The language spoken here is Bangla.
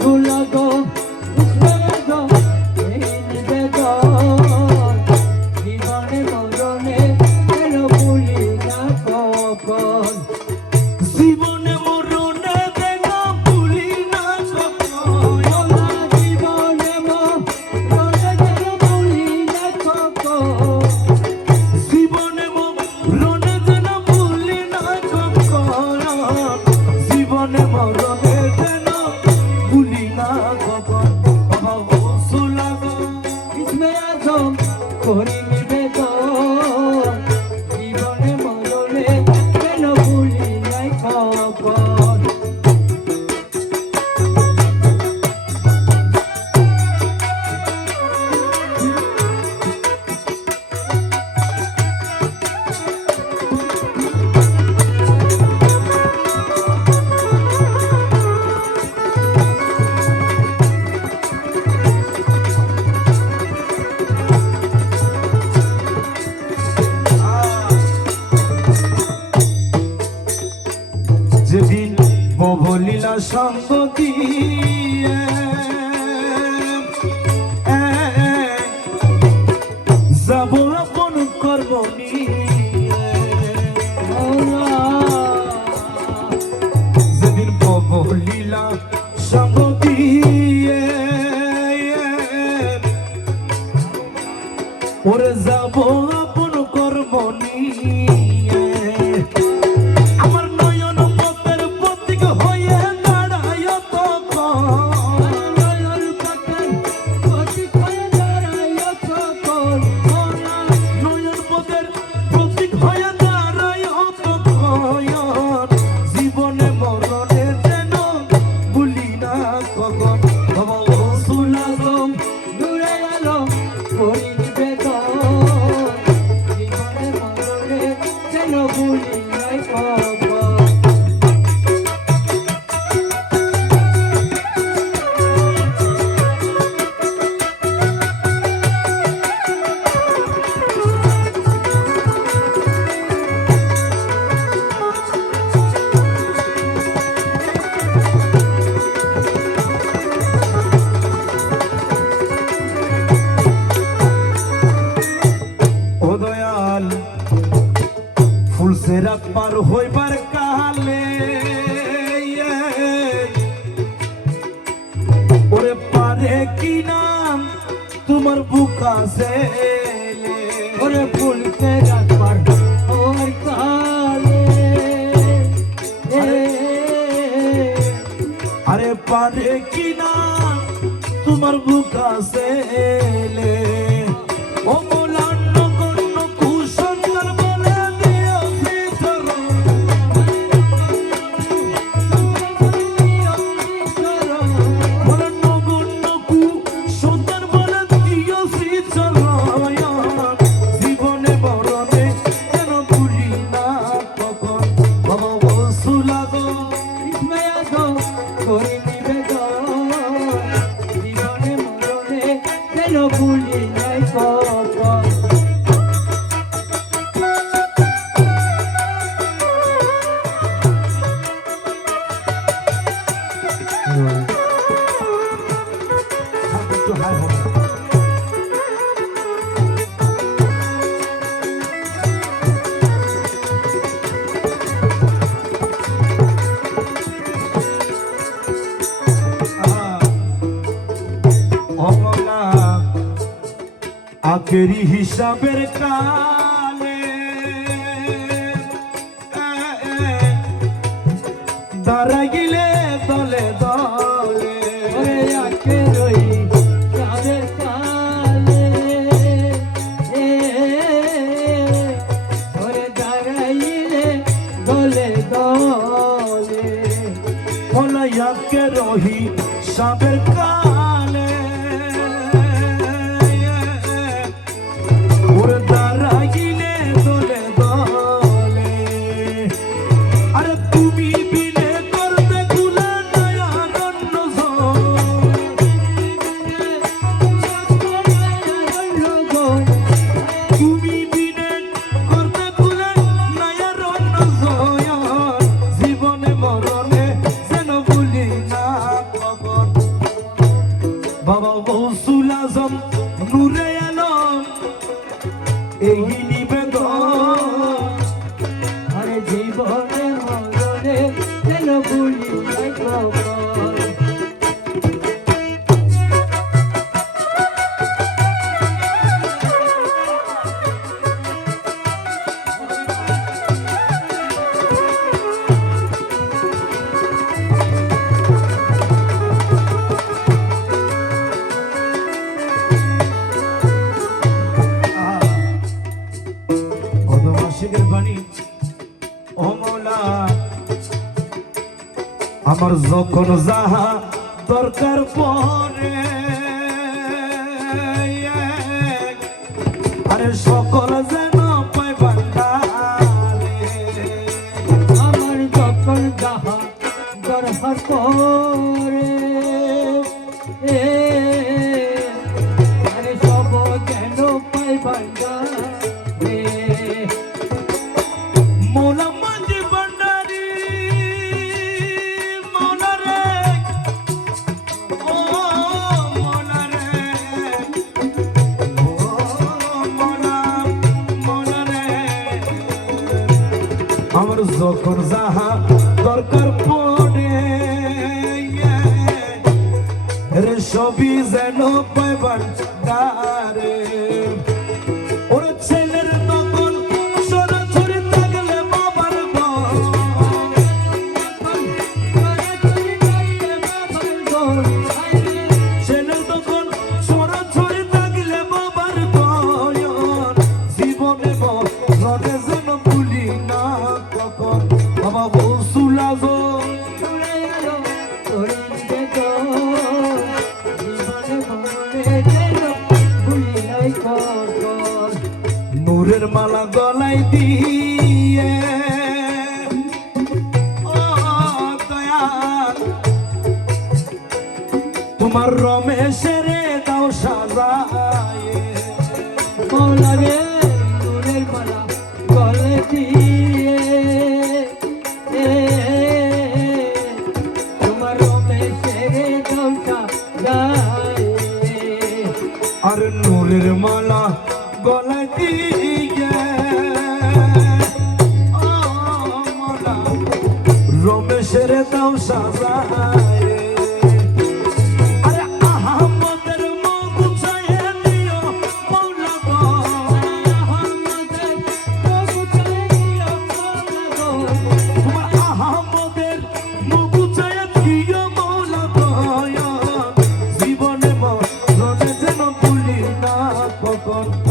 ধুলা গো। করি সঙ্গতি আমার বুকা সেলে ওরে ফুলতে রাখবার ওর কালে। আরে। পারে কিনা তোমার বুকা সেলে লোকেরই হিসাবের কালে তারা গিলে দলে দলে। দলে ফলাইয়াকে রহি সাবের কা বাবা গৌসুল আজম নূরে আলম এই আমার যখন যাহা দরকার পরে আরে সকল যেন পাই বান্দারে আমার যখন যাহা দরকার পরে আমার যখন যাহা দরকার পড়ে রে সবই যেন পাইবার মালা গলাই দিয়ে। ও দয়াল তোমার রমেশের দাও সাজায়। লাগে মন